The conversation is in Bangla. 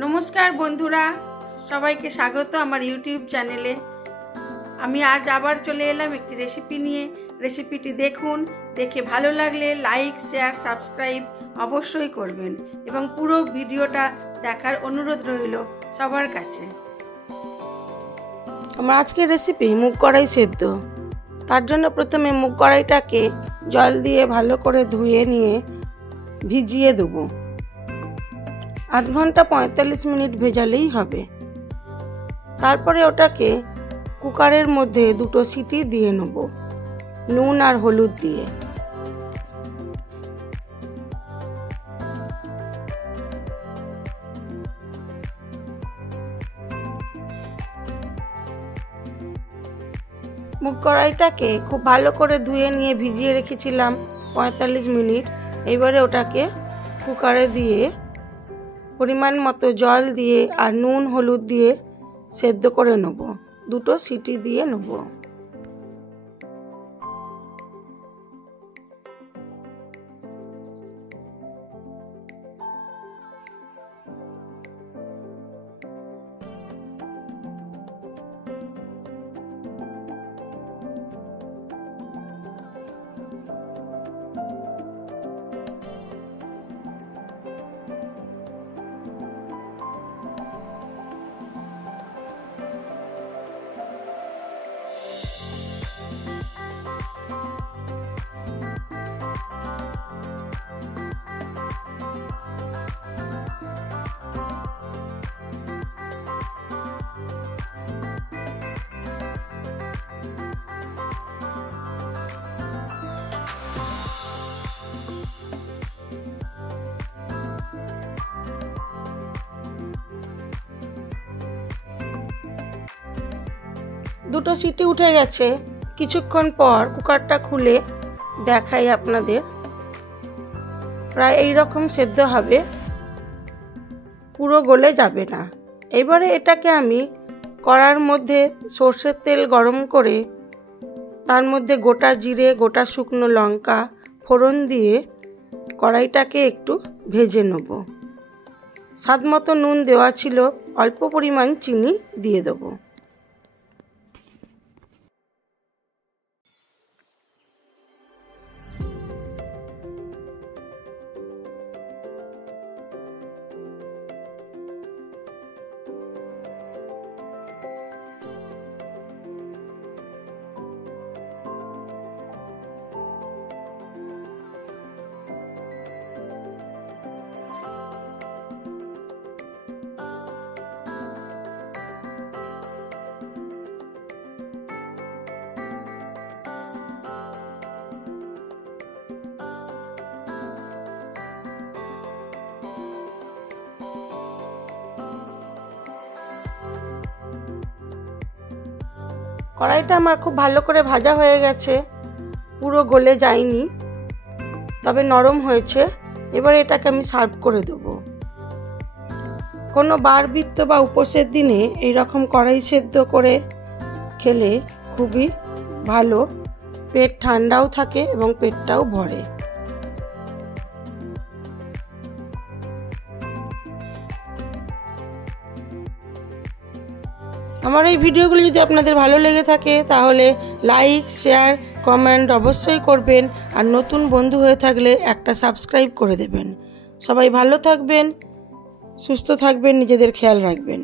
নমস্কার বন্ধুরা, সবাইকে স্বাগত আমার ইউটিউব চ্যানেলে। আমি আজ আবার চলে এলাম একটি রেসিপি নিয়ে। রেসিপিটি দেখুন, দেখে ভালো লাগলে লাইক, শেয়ার, সাবস্ক্রাইব অবশ্যই করবেন এবং পুরো ভিডিওটা দেখার অনুরোধ রইল সবার কাছে। আমার আজকের রেসিপি মুগ কড়াই সেদ্ধ। তার জন্য প্রথমে মুগ কড়াইটাকে জল দিয়ে ভালো করে ধুয়ে নিয়ে ভিজিয়ে দেবো। আধ ঘন্টা 45 মিনিট ভেজালেই হবে। তারপরে ওটাকে কুকারের মধ্যে 2টো সিটি দিয়ে নেব, নুন আর হলুদ দিয়ে। মুগ কড়াইটাকে খুব ভালো করে ধুয়ে নিয়ে ভিজিয়ে রেখেছিলাম 45 মিনিট। এবারে ওটাকে কুকারে দিয়ে পরিমাণ মতো জল দিয়ে আর নুন হলুদ দিয়ে সেদ্ধ করে নেব, 2টো সিটি দিয়ে নেব। দুটো সিটি উঠে গেছে। কিছুক্ষণ পর কুকারটা খুলে দেখাই আপনাদের। প্রায় এই রকম সেদ্ধ হবে, পুরো গলে যাবে না। এবারে এটাকে আমি কড়ার মধ্যে সর্ষের তেল গরম করে তার মধ্যে গোটা জিরে, গোটা শুকনো লঙ্কা ফোড়ন দিয়ে কড়াইটাকে একটু ভেজে নেব। স্বাদ মতো নুন দেওয়া ছিল, অল্প পরিমাণ চিনি দিয়ে দেবো। কড়াইটা আমার খুব ভালো করে ভাজা হয়ে গেছে, পুরো গলে যায়নি, তবে নরম হয়েছে। এবার এটাকে আমি সার্ভ করে দেব। কোনো বারবৃত্ত বা উপোসের দিনে এইরকম কড়াই সেদ্ধ করে খেলে খুবই ভালো, পেট ঠান্ডাও থাকে এবং পেটটাও ভরে। আমার এই ভিডিওগুলো যদি আপনাদের ভালো লেগে থাকে তাহলে লাইক, শেয়ার, কমেন্ট অবশ্যই করবেন। আর নতুন বন্ধু হয়ে থাকলে একটা সাবস্ক্রাইব করে দেবেন। সবাই ভালো থাকবেন, সুস্থ থাকবেন, নিজেদের খেয়াল রাখবেন।